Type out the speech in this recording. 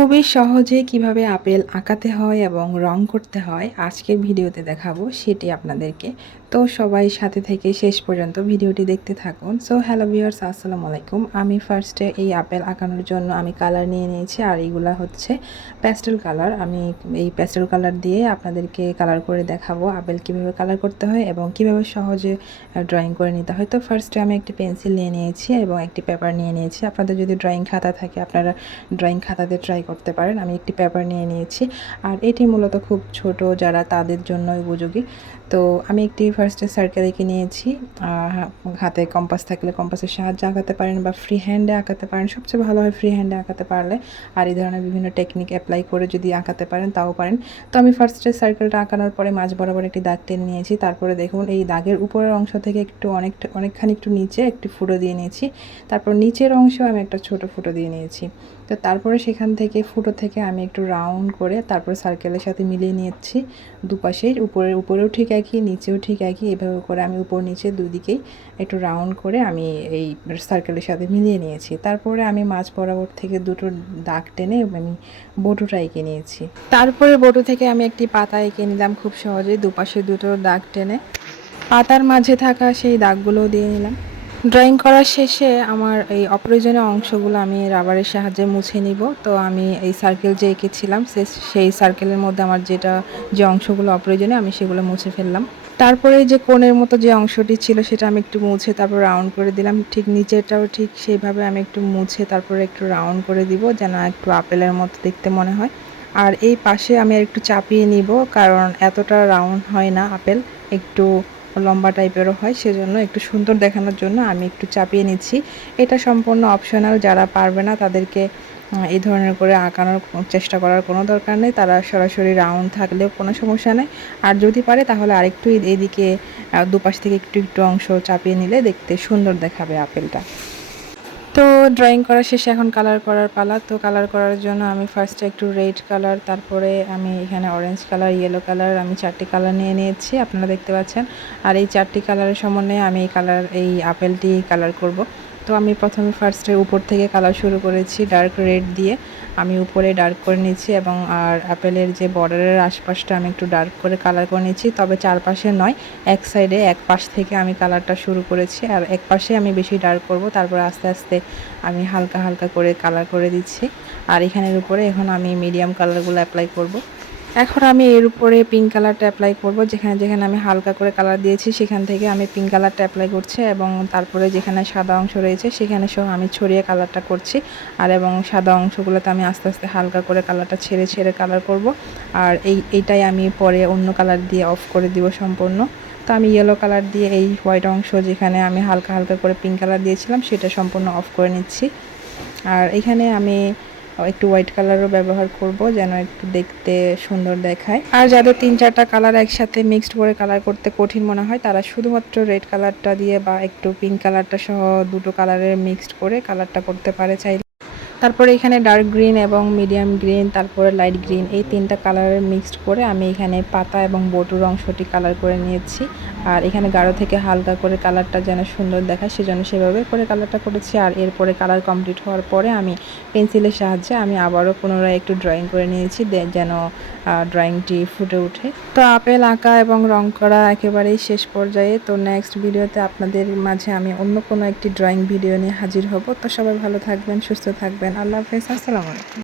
খুবই সহজে কিভাবে আপেল আঁকাতে হয় এবং রং করতে হয় আজকের ভিডিওতে দেখাবো সেটি আপনাদেরকে। তো সবাই সাথে থেকে শেষ পর্যন্ত ভিডিওটি দেখতে থাকুন। সো হ্যালো ভিউয়ার্স, আসসালামু আলাইকুম। আমি ফার্স্টে এই আপেল আঁকানোর জন্য আমি কালার নিয়ে নিয়েছি, আর এইগুলা হচ্ছে প্যাস্টেল কালার। আমি এই প্যাস্টেল কালার দিয়ে আপনাদেরকে কালার করে দেখাবো আপেল কিভাবে কালার করতে হয় এবং কিভাবে সহজে ড্রয়িং করে নিতে হয়। তো ফার্স্টে আমি একটি পেন্সিল নিয়ে নিয়েছি এবং একটি পেপার নিয়ে নিয়েছি। আপনাদের যদি ড্রয়িং খাতা থাকে আপনারা ড্রয়িং খাতাতে ট্রাই করতে পারেন। আমি একটি পেপার নিয়ে নিয়েছি, আর এটি মূলত খুব ছোট যারা তাদের জন্য উপযোগী। তো আমি একটি ফার্স্টে সার্কেল এঁকে নিয়েছি। হাতে কম্পাস থাকলে কম্পাসের সাহায্যে আঁকাতে পারেন বা ফ্রি হ্যান্ডে আঁকাতে পারেন, সবচেয়ে ভালো হয় ফ্রি হ্যান্ডে আঁকাতে পারলে। আর এই ধরনের বিভিন্ন টেকনিক অ্যাপ্লাই করে যদি আঁকাতে পারেন তাও পারেন। তো আমি ফার্স্টে সার্কেলটা আঁকানোর পরে মাঝ বরাবর একটি দাগ টেনে নিয়েছি। তারপরে দেখুন এই দাগের উপরের অংশ থেকে অনেকখানি একটু নিচে একটি ফুটো দিয়ে নিয়েছি। তারপর নিচের অংশেও আমি একটা ছোট ফুটো দিয়ে নিয়েছি। তো তারপরে সেখান থেকে ফুটো থেকে আমি একটু রাউন্ড করে তারপরে সার্কেলের সাথে মিলিয়ে নিয়েছি দুপাশেই। উপরেও ঠিক একই, নিচেও ঠিক একই। এভাবে করে আমি উপর নিচে দুদিকেই একটু রাউন্ড করে আমি এই সার্কেলের সাথে মিলিয়ে নিয়েছি। তারপরে আমি মাঝ বরাবর থেকে দুটো দাগ টেনে আমি বটুটা এঁকে নিয়েছি। তারপরে বটু থেকে আমি একটি পাতা এঁকে নিলাম খুব সহজেই, দুপাশে দুটো দাগ টেনে পাতার মাঝে থাকা সেই দাগগুলো দিয়ে নিলাম। ড্রয়িং করার শেষে আমার এই অপ্রয়োজনীয় অংশগুলো আমি রাবারের সাহায্যে মুছে নিব। তো আমি এই সার্কেল যে এঁকেছিলাম সেই সার্কেলের মধ্যে আমার যে অংশগুলো অপ্রয়োজনীয় আমি সেগুলো মুছে ফেললাম। তারপরে যে কোণের মতো যে অংশটি ছিল সেটা আমি একটু মুছে তারপর রাউন্ড করে দিলাম। ঠিক নিচেরটাও ঠিক সেইভাবে আমি একটু মুছে তারপরে একটু রাউন্ড করে দিব, যেন একটু আপেলের মতো দেখতে মনে হয়। আর এই পাশে আমি আর একটু চাপিয়ে নিব, কারণ এতটা রাউন্ড হয় না আপেল, একটু লম্বা টাইপেরও হয়, সেজন্য একটু সুন্দর দেখানোর জন্য আমি একটু চাপিয়ে নিচ্ছি। এটা সম্পূর্ণ অপশনাল, যারা পারবে না তাদেরকে এই ধরনের করে আঁকানোর চেষ্টা করার কোনো দরকার নেই। তারা সরাসরি রাউন্ড থাকলেও কোনো সমস্যা নেই। আর যদি পারে তাহলে আরেকটু এদিকে দুপাশ থেকে একটু একটু অংশ চাপিয়ে নিলে দেখতে সুন্দর দেখাবে আপেলটা। তো ড্রয়িং করা শেষে এখন কালার করার পালা। তো কালার করার জন্য আমি ফার্স্টে একটু রেড কালার, তারপরে আমি এখানে অরেঞ্জ কালার, ইয়েলো কালার, আমি 4টি কালার নিয়ে নিয়েছি, আপনারা দেখতে পাচ্ছেন। আর এই 4টি কালারের সমন্বয়ে আমি এই আপেলটি কালার করব। তো আমি প্রথমে ফার্স্টে উপর থেকে কালার শুরু করেছি ডার্ক রেড দিয়ে। আমি উপরে ডার্ক করে নিয়েছি এবং আর আপেলের যে বর্ডারের আশপাশটা আমি একটু ডার্ক করে কালার করে নিয়েছি, তবে চারপাশে নয়, এক সাইডে এক পাশ থেকে আমি কালারটা শুরু করেছি। আর এক পাশে আমি বেশি ডার্ক করব, তারপর আস্তে আস্তে আমি হালকা হালকা করে কালার করে দিচ্ছি। আর এখানের উপরে এখন আমি মিডিয়াম কালারগুলো অ্যাপ্লাই করব। এখন আমি এর উপরে পিঙ্ক কালারটা অ্যাপ্লাই করব। যেখানে যেখানে আমি হালকা করে কালার দিয়েছি সেখান থেকে আমি পিঙ্ক কালারটা অ্যাপ্লাই করছি, এবং তারপরে যেখানে সাদা অংশ রয়েছে সেখানে সহ আমি ছড়িয়ে কালারটা করছি। আর এবং সাদা অংশগুলোতে আমি আস্তে আস্তে হালকা করে কালারটা ছেড়ে ছেড়ে কালার করব। আর এইটাই আমি পরে অন্য কালার দিয়ে অফ করে দিব সম্পূর্ণ। তো আমি ইয়েলো কালার দিয়ে এই হোয়াইট অংশ যেখানে আমি হালকা হালকা করে পিঙ্ক কালার দিয়েছিলাম সেটা সম্পূর্ণ অফ করে নিচ্ছি। আর এখানে আমি একটু হোয়াইট কালারও ব্যবহার করব, যেন একটু দেখতে সুন্দর দেখায়। আর যাদের 3-4টা কালার একসাথে মিক্সড করে কালার করতে কঠিন মনে হয় তারা শুধুমাত্র রেড কালারটা দিয়ে বা একটু পিঙ্ক কালারটা সহ দুটো কালারের মিক্সড করে কালারটা করতে পারে চাইলে। তারপরে এখানে ডার্ক গ্রিন এবং মিডিয়াম গ্রিন, তারপরে লাইট গ্রিন, এই 3টা কালারের মিক্সড করে আমি এখানে পাতা এবং বটুর অংশটি কালার করে নিয়েছি। আর এখানে গাঢ় থেকে হালকা করে কালারটা যেন সুন্দর দেখায় সেজন্য সেভাবে করে কালারটা করেছি। আর এরপরে কালার কমপ্লিট হওয়ার পরে আমি পেন্সিলের সাহায্যে আমি আবারও পুনরায় একটু ড্রয়িং করে নিয়েছি, যেন ড্রয়িংটি ফুটে ওঠে। তো আপেল আঁকা এবং রং করা একেবারেই শেষ পর্যায়ে। তো নেক্সট ভিডিওতে আপনাদের মাঝে আমি অন্য কোনো একটি ড্রয়িং ভিডিও নিয়ে হাজির হব। তো সবাই ভালো থাকবেন, সুস্থ থাকবেন। আল্লাহ হাফেজ, আসসালামু আলাইকুম।